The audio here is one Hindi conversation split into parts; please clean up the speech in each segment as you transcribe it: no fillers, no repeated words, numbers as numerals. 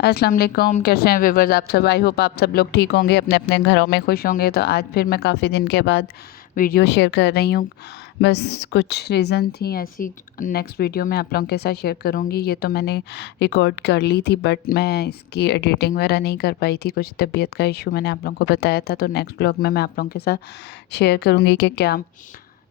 अस्सलाम वालेकुम, कैसे हैं व्यूवर्स आप सब। आई होप आप सब लोग ठीक होंगे, अपने अपने घरों में खुश होंगे। तो आज फिर मैं काफ़ी दिन के बाद वीडियो शेयर कर रही हूँ। बस कुछ रीज़न थी ऐसी, नेक्स्ट वीडियो में आप लोगों के साथ शेयर करूँगी। ये तो मैंने रिकॉर्ड कर ली थी बट मैं इसकी एडिटिंग वगैरह नहीं कर पाई थी, कुछ तबीयत का इशू मैंने आप लोगों को बताया था। तो नेक्स्ट ब्लॉग में मैं आप लोगों के साथ शेयर करूँगी कि क्या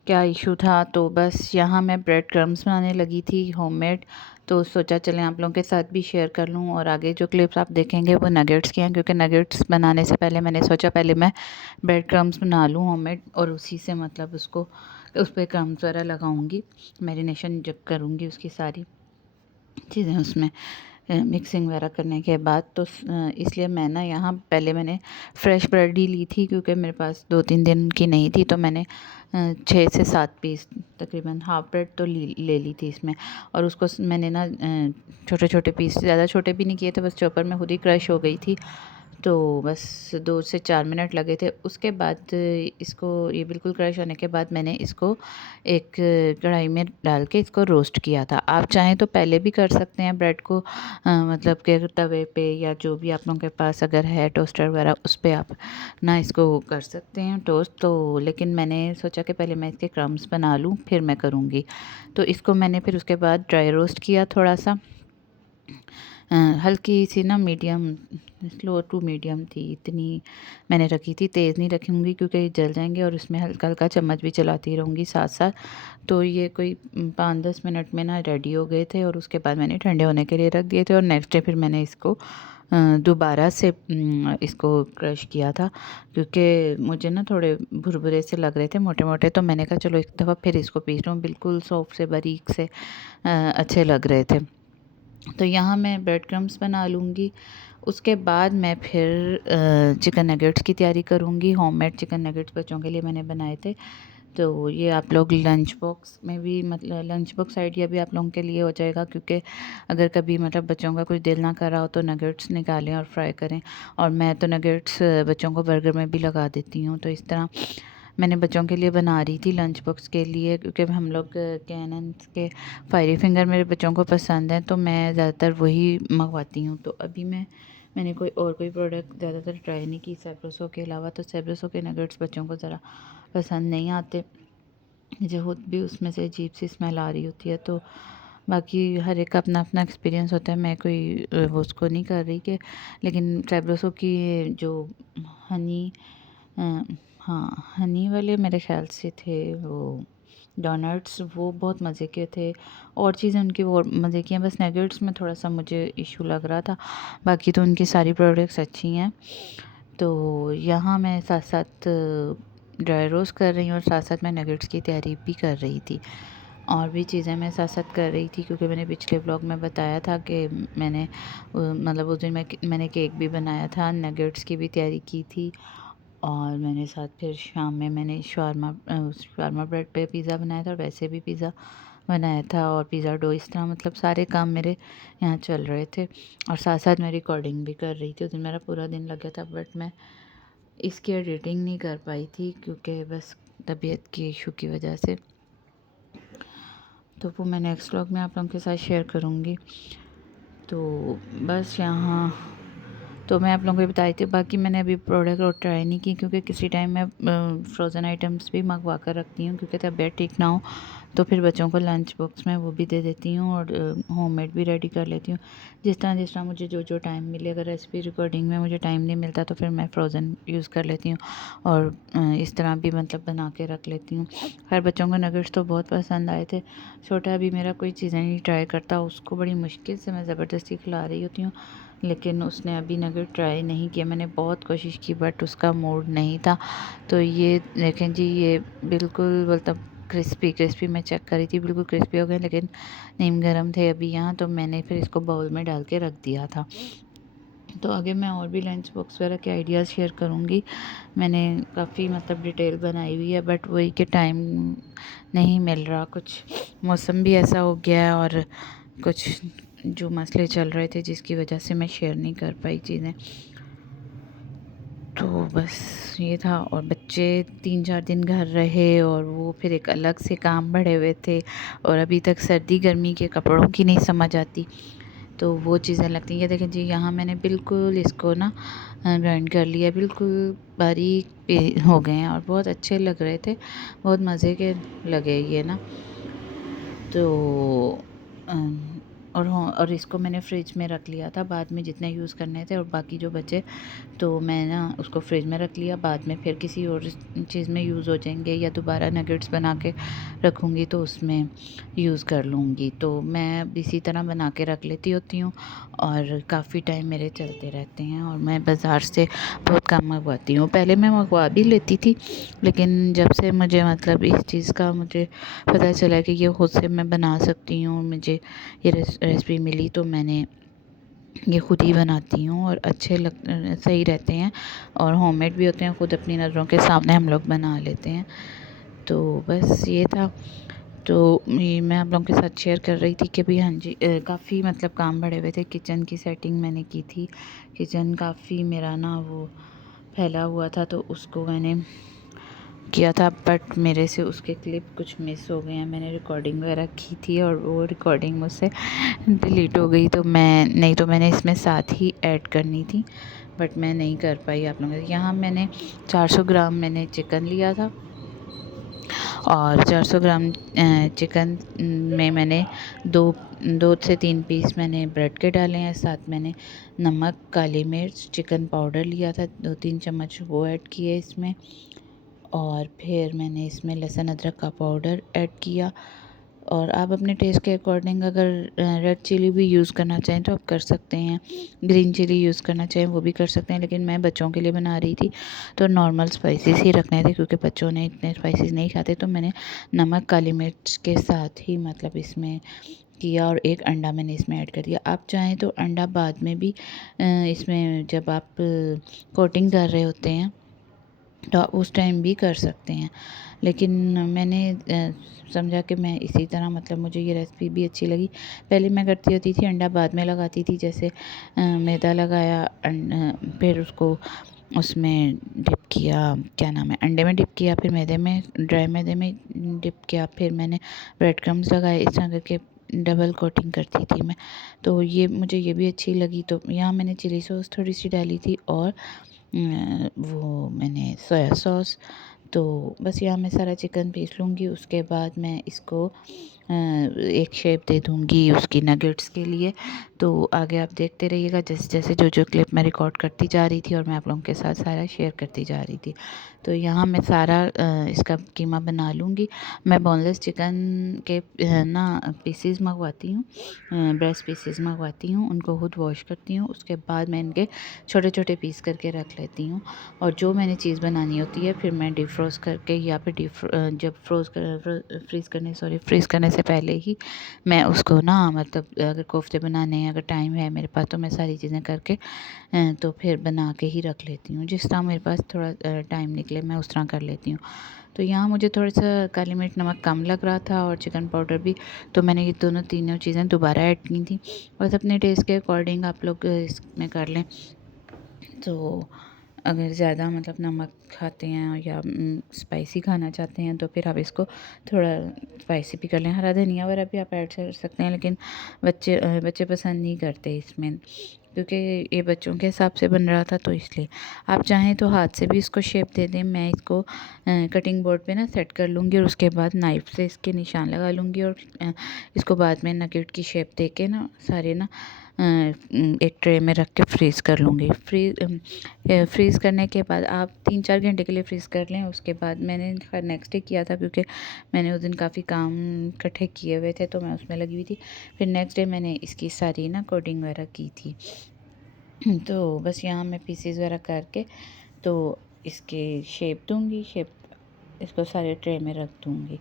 क्या इशू था। तो बस यहाँ मैं ब्रेड क्रम्स बनाने लगी थी होममेड, तो सोचा चलें आप लोगों के साथ भी शेयर कर लूँ। और आगे जो क्लिप्स आप देखेंगे वो नगेट्स की हैं, क्योंकि नगेट्स बनाने से पहले मैंने सोचा पहले मैं ब्रेड क्रम्स बना लूँ होममेड, और उसी से मतलब उसको उस पर क्रम्स वगैरह लगाऊंगी, मैरिनेशन जब करूँगी उसकी सारी चीज़ें उसमें मिक्सिंग वगैरह करने के बाद। तो इसलिए मैं ना यहाँ पहले मैंने फ़्रेश ब्रेड ही ली थी, क्योंकि मेरे पास 2-3 दिन की नहीं थी। तो मैंने 6 से 7 पीस तकरीबन हाफ़ ब्रेड तो ले ली थी इसमें। और उसको मैंने ना छोटे छोटे पीस, ज़्यादा छोटे भी नहीं किए थे, बस चॉपर में खुद ही क्रश हो गई थी। तो बस 2 से 4 मिनट लगे थे। उसके बाद इसको, ये बिल्कुल क्रश होने के बाद मैंने इसको एक कढ़ाई में डाल के इसको रोस्ट किया था। आप चाहें तो पहले भी कर सकते हैं ब्रेड को, मतलब कि तवे पे या जो भी आप लोगों के पास अगर है टोस्टर वगैरह, उस पे आप ना इसको कर सकते हैं टोस्ट। तो लेकिन मैंने सोचा कि पहले मैं इसके क्रम्स बना लूँ फिर मैं करूँगी। तो इसको मैंने फिर उसके बाद ड्राई रोस्ट किया थोड़ा सा, हल्की सी ना मीडियम, स्लो टू मीडियम थी, इतनी मैंने रखी थी। तेज़ नहीं रखूँगी क्योंकि जल जाएंगे, और उसमें हल्का हल्का चम्मच भी चलाती रहूँगी साथ साथ। तो ये कोई 5-10 मिनट में ना रेडी हो गए थे, और उसके बाद मैंने ठंडे होने के लिए रख दिए थे। और नेक्स्ट डे फिर मैंने इसको दोबारा से इसको क्रश किया था, क्योंकि मुझे ना थोड़े भुरभुरे से लग रहे थे, मोटे मोटे। तो मैंने कहा चलो एक दफ़ा फिर इसको पीस लूँ, बिल्कुल सॉफ्ट से बारीक से अच्छे लग रहे थे। तो यहाँ मैं ब्रेड क्रम्स बना लूँगी। उसके बाद मैं फिर चिकन नगेट्स की तैयारी करूँगी। होममेड चिकन नगेट्स बच्चों के लिए मैंने बनाए थे। तो ये आप लोग लंच बॉक्स में भी, मतलब लंच बॉक्स आइडिया भी आप लोगों के लिए हो जाएगा, क्योंकि अगर कभी मतलब बच्चों का कुछ दिल ना कर रहा हो तो नगेट्स निकालें और फ्राई करें। और मैं तो नगेट्स बच्चों को बर्गर में भी लगा देती हूँ। तो इस तरह मैंने बच्चों के लिए बना रही थी लंच बॉक्स के लिए, क्योंकि हम लोग कैनन के फायरी फिंगर मेरे बच्चों को पसंद है, तो मैं ज़्यादातर वही मंगवाती हूँ। तो अभी मैंने कोई प्रोडक्ट ज़्यादातर ट्राई नहीं की सेब्रोसो के अलावा। तो सेब्रोसो के नगेट्स बच्चों को ज़रा पसंद नहीं आते, मुझे खुद भी उसमें से अजीब सी स्मेल आ रही होती है। तो बाकी हर एक का अपना अपना एक्सपीरियंस होता है, मैं कोई वो उसको नहीं कर रही कि। लेकिन सेब्रोसो की जो हनी, हाँ हनी वाले मेरे ख्याल से थे वो डोनट्स, वो बहुत मज़े के थे। और चीज़ें उनकी वो मज़े की हैं, बस नगेट्स में थोड़ा सा मुझे इशू लग रहा था। बाकी तो उनकी सारी प्रोडक्ट्स अच्छी हैं। तो यहाँ मैं साथ साथ ड्राई रोस्ट कर रही हूँ, और साथ साथ मैं नगेट्स की तैयारी भी कर रही थी। और भी चीज़ें मैं साथ साथ कर रही थी, क्योंकि मैंने पिछले व्लॉग में बताया था कि मैंने मतलब उस दिन मैंने केक भी बनाया था, नगेट्स की भी तैयारी की थी। और मैंने साथ फिर शाम में मैंने शाwarma ब्रेड पे पिज़्ज़ा बनाया था, और वैसे भी पिज़्ज़ा बनाया था, और पिज़्ज़ा डो। इस तरह मतलब सारे काम मेरे यहाँ चल रहे थे, और साथ साथ मैं रिकॉर्डिंग भी कर रही थी। उस दिन मेरा पूरा दिन लग गया था, बट मैं इसकी एडिटिंग नहीं कर पाई थी, क्योंकि बस तबीयत की इशू की वजह से। तो वो मैं नेक्स्ट व्लॉग में आप लोगों के साथ शेयर करूँगी। तो बस यहाँ तो मैं आप लोगों को बताई थी। बाकी मैंने अभी प्रोडक्ट और ट्राई नहीं की, क्योंकि किसी टाइम मैं फ़्रोज़न आइटम्स भी मंगवा कर रखती हूँ, क्योंकि तबीयत ठीक ना हो तो फिर बच्चों को लंच बॉक्स में वो भी दे देती हूँ, और होममेड भी रेडी कर लेती हूँ। जिस तरह मुझे जो टाइम मिले, अगर रेसिपी रिकॉर्डिंग में मुझे टाइम नहीं मिलता तो फिर मैं फ़्रोज़न यूज़ कर लेती हूँ, और इस तरह भी मतलब बना के रख लेती हूँ। खैर बच्चों को नगेट्स तो बहुत पसंद आए थे। छोटा अभी मेरा कोई चीज़ें नहीं ट्राई करता, उसको बड़ी मुश्किल से मैं ज़बरदस्ती खिला रही होती हूँ, लेकिन उसने अभी नगेट ट्राई नहीं किया। मैंने बहुत कोशिश की बट उसका मूड नहीं था। तो ये देखें जी, ये बिल्कुल मतलब क्रिस्पी मैं चेक करी थी, बिल्कुल क्रिस्पी हो गए, लेकिन नीम गर्म थे अभी यहाँ। तो मैंने फिर इसको बाउल में डाल के रख दिया था। तो आगे मैं और भी लंच बॉक्स वगैरह के आइडियाज़ शेयर करूँगी। मैंने काफ़ी मतलब डिटेल बनाई हुई है, बट वही कि टाइम नहीं मिल रहा, कुछ मौसम भी ऐसा हो गया है, और कुछ जो मसले चल रहे थे जिसकी वजह से मैं शेयर नहीं कर पाई चीज़ें। तो बस ये था। और बच्चे 3-4 दिन घर रहे, और वो फिर एक अलग से काम बढ़े हुए थे, और अभी तक सर्दी गर्मी के कपड़ों की नहीं समझ आती। तो वो चीज़ें लगती हैं। ये देखें जी, यहाँ मैंने बिल्कुल इसको ना ग्राइंड कर लिया, बिल्कुल बारीक हो गए हैं और बहुत अच्छे लग रहे थे, बहुत मज़े के लगे ये ना। तो और इसको मैंने फ्रिज में रख लिया था, बाद में जितने यूज़ करने थे, और बाकी जो बचे तो मैं ना उसको फ्रिज में रख लिया। बाद में फिर किसी और चीज़ में यूज़ हो जाएंगे, या दोबारा नगेट्स बना के रखूँगी तो उसमें यूज़ कर लूँगी। तो मैं इसी तरह बना के रख लेती होती हूँ और काफ़ी टाइम मेरे चलते रहते हैं। और मैं बाज़ार से बहुत कम मंगवाती हूँ। पहले मैं मंगवा भी लेती थी, लेकिन जब से मुझे मतलब इस चीज़ का मुझे पता चला कि ये खुद से मैं बना सकती हूँ, मुझे ये रेसिपी मिली, तो मैंने ये ख़ुद ही बनाती हूँ और अच्छे सही रहते हैं और होममेड भी होते हैं, ख़ुद अपनी नज़रों के सामने हम लोग बना लेते हैं। तो बस ये था। तो ये मैं आप लोगों के साथ शेयर कर रही थी कि भाई हाँ जी, काफ़ी मतलब काम बढ़े हुए थे। किचन की सेटिंग मैंने की थी, किचन काफ़ी मेरा ना वो फैला हुआ था, तो उसको मैंने किया था, बट मेरे से उसके क्लिप कुछ मिस हो गए हैं। मैंने रिकॉर्डिंग वगैरह की थी और वो रिकॉर्डिंग मुझसे डिलीट हो गई, तो मैंने इसमें साथ ही ऐड करनी थी, बट मैं नहीं कर पाई आप लोगों के। यहाँ मैंने 400 ग्राम मैंने चिकन लिया था और 400 ग्राम चिकन में मैंने दो से 3 पीस मैंने ब्रेड के डाले हैं। साथ मैंने नमक, काली मिर्च, चिकन पाउडर लिया था 2-3 चम्मच, वो ऐड किए इसमें। और फिर मैंने इसमें लहसुन अदरक का पाउडर ऐड किया। और आप अपने टेस्ट के अकॉर्डिंग अगर रेड चिली भी यूज़ करना चाहें तो आप कर सकते हैं, ग्रीन चिली यूज़ करना चाहें वो भी कर सकते हैं, लेकिन मैं बच्चों के लिए बना रही थी तो नॉर्मल स्पाइसेस ही रखने थे, क्योंकि बच्चों ने इतने स्पाइसेस नहीं खाते। तो मैंने नमक, काली मिर्च के साथ ही मतलब इसमें किया, और एक अंडा मैंने इसमें ऐड कर दिया। आप चाहें तो अंडा बाद में भी इसमें जब आप कोटिंग कर रहे होते हैं तो आप उस टाइम भी कर सकते हैं, लेकिन मैंने समझा कि मैं इसी तरह मतलब मुझे ये रेसिपी भी अच्छी लगी। पहले मैं करती होती थी अंडा बाद में लगाती थी, जैसे मैदा लगाया, फिर उसको उसमें डिप किया, क्या नाम है, अंडे में डिप किया, फिर मैदे में, ड्राई मैदे में डिप किया, फिर मैंने ब्रेड क्रम्स लगाए, इस तरह करके डबल कोटिंग करती थी मैं। तो ये मुझे ये भी अच्छी लगी। तो यहाँ मैंने चिली सॉस थोड़ी सी डाली थी और वो मैंने सोया सॉस। तो बस यहाँ मैं सारा चिकन पीस लूँगी, उसके बाद मैं इसको एक शेप दे दूँगी उसकी नगेट्स के लिए। तो आगे आप देखते रहिएगा, जैसे जैसे जो क्लिप मैं रिकॉर्ड करती जा रही थी और मैं आप लोगों के साथ सारा शेयर करती जा रही थी। तो यहाँ मैं सारा इसका कीमा बना लूँगी। मैं बोनलेस चिकन के ना पीसेस मंगवाती हूँ, ब्रेस्ट पीसेस मंगवाती हूँ, उनको खुद वॉश करती हूँ, उसके बाद मैं इनके छोटे छोटे पीस करके रख लेती हूँ। और जो मैंने चीज़ बनानी होती है फिर मैं डिफ्रोस्ट करके या फिर जब फ्रीज़ करने से पहले ही मैं उसको ना मतलब अगर कोफ्ते बनाने हैं, अगर टाइम है मेरे पास, तो मैं सारी चीज़ें करके तो फिर बना के ही रख लेती हूँ। जिस तरह मेरे पास थोड़ा टाइम निकले मैं उस तरह कर लेती हूँ। तो यहाँ मुझे थोड़ा सा काली मिर्च नमक कम लग रहा था और चिकन पाउडर भी, तो मैंने ये तीनों चीज़ें दोबारा ऐड की थी। बस अपने टेस्ट के अकॉर्डिंग आप लोग इसमें कर लें। तो अगर ज़्यादा मतलब नमक खाते हैं या स्पाइसी खाना चाहते हैं तो फिर आप इसको थोड़ा स्पाइसी भी कर लें। हरा धनिया वगैरह भी आप ऐड कर सकते हैं, लेकिन बच्चे पसंद नहीं करते इसमें, क्योंकि ये बच्चों के हिसाब से बन रहा था, तो इसलिए आप चाहें तो हाथ से भी इसको शेप दे दें। मैं इसको कटिंग बोर्ड पे ना सेट कर लूँगी और उसके बाद नाइफ़ से इसके निशान लगा लूँगी और इसको बाद में नगेट की शेप दे के ना सारे ना एक ट्रे में रख के फ्रीज़ कर लूँगी। फ्रीज़ करने के बाद आप 3-4 घंटे के लिए फ्रीज़ कर लें। उसके बाद मैंने नेक्स्ट डे किया था, क्योंकि मैंने उस दिन काफ़ी काम इकट्ठे किए हुए थे तो मैं उसमें लगी हुई थी। फिर नेक्स्ट डे मैंने इसकी सारी ना कोटिंग वगैरह की थी। तो बस यहाँ मैं पीसेस वगैरह करके तो इसके शेप दूँगी, इसको सारे ट्रे में रख दूँगी।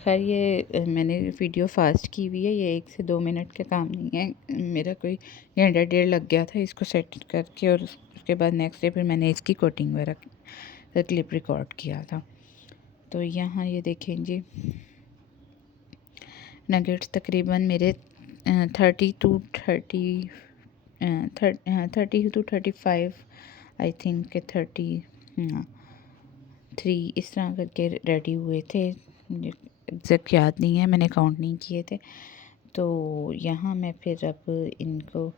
खैर ये मैंने वीडियो फास्ट की हुई है, ये 1 से 2 मिनट का काम नहीं है। मेरा कोई घंटा डेढ़ लग गया था इसको सेट करके, और उसके बाद नेक्स्ट डे फिर मैंने इसकी कोटिंग वगैरह का क्लिप रिकॉर्ड किया था। तो यहाँ ये देखें जी, नगेट्स तकरीबन मेरे 30 टू 35 आई थिंक के 3 इस तरह करके रेडी हुए थे। मुझे एग्जैक्ट याद नहीं है, मैंने काउंट नहीं किए थे। तो यहाँ मैं फिर अब इनको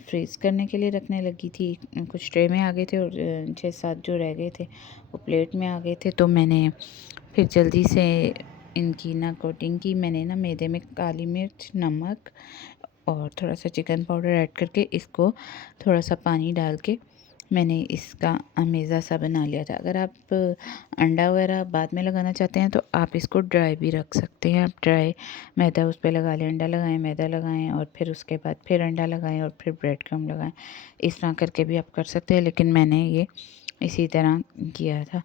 फ्रीज़ करने के लिए रखने लगी थी। कुछ ट्रे में आ गए थे और 6-7 जो रह गए थे वो प्लेट में आ गए थे। तो मैंने फिर जल्दी से इनकी ना कोटिंग की। मैंने ना मैदे में काली मिर्च, नमक और थोड़ा सा चिकन पाउडर ऐड करके इसको थोड़ा सा पानी डाल के मैंने इसका अमेज़ा सा बना लिया था। अगर आप अंडा वगैरह बाद में लगाना चाहते हैं तो आप इसको ड्राई भी रख सकते हैं। आप ड्राई मैदा उस पर लगा लें, अंडा लगाएं, मैदा लगाएं और फिर उसके बाद फिर अंडा लगाएं और फिर ब्रेड क्रम्ब लगाएं। इस तरह करके भी आप कर सकते हैं, लेकिन मैंने ये इसी तरह किया था।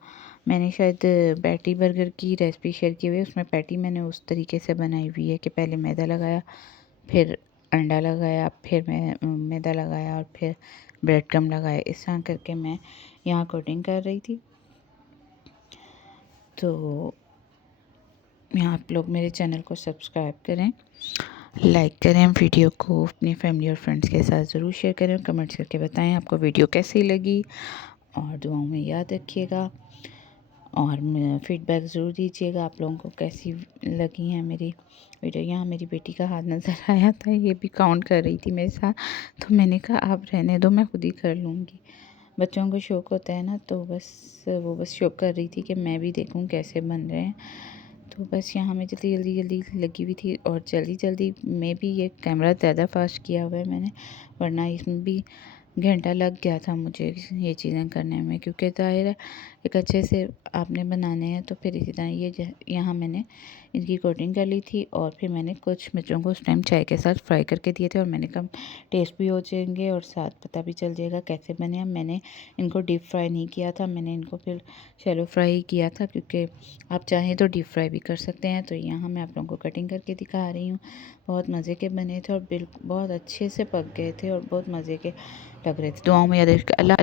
मैंने शायद पैटी बर्गर की रेसिपी शेयर की हुई है, उसमें पैटी मैंने उस तरीके से बनाई हुई है कि पहले मैदा लगाया, फिर अंडा लगाया, फिर मैं मैदा लगाया और फिर ब्रेड क्रम्ब लगाया। इस तरह करके मैं यहाँ कोटिंग कर रही थी। तो यहाँ आप लोग मेरे चैनल को सब्सक्राइब करें, लाइक करें, वीडियो को अपनी फैमिली और फ्रेंड्स के साथ ज़रूर शेयर करें और कमेंट्स करके बताएं आपको वीडियो कैसी लगी, और दुआओं में याद रखिएगा और फीडबैक ज़रूर दीजिएगा आप लोगों को कैसी लगी है मेरी वीडियो। यहाँ मेरी बेटी का हाथ नज़र आया था, ये भी काउंट कर रही थी मेरे साथ, तो मैंने कहा आप रहने दो, मैं खुद ही कर लूँगी। बच्चों को शौक़ होता है ना, तो वो बस शौक़ कर रही थी कि मैं भी देखूँ कैसे बन रहे हैं। तो बस यहाँ मैं जल्दी लगी हुई थी और जल्दी में भी ये कैमरा ज़्यादा फास्ट किया हुआ है मैंने, वरना इसमें भी घंटा लग गया था मुझे ये चीज़ें करने में, क्योंकि ज़ाहिर है एक अच्छे से आपने बनाने हैं। तो फिर इसी तरह ये यहाँ मैंने इनकी कोटिंग कर ली थी और फिर मैंने कुछ मिर्चों को उस टाइम चाय के साथ फ्राई करके दिए थे और मैंने कहा टेस्ट भी हो जाएंगे और साथ पता भी चल जाएगा कैसे बने हैं। मैंने इनको डीप फ्राई नहीं किया था, मैंने इनको फिर शैलो फ्राई किया था, क्योंकि आप चाहें तो डीप फ्राई भी कर सकते हैं। तो यहाँ मैं आप लोगों को कटिंग करके दिखा रही हूँ। बहुत मज़े के बने थे और बिल्कुल बहुत अच्छे से पक गए थे और बहुत मज़े के लग रहे थे। दुआओं में याद रखिएगा। अल्लाह।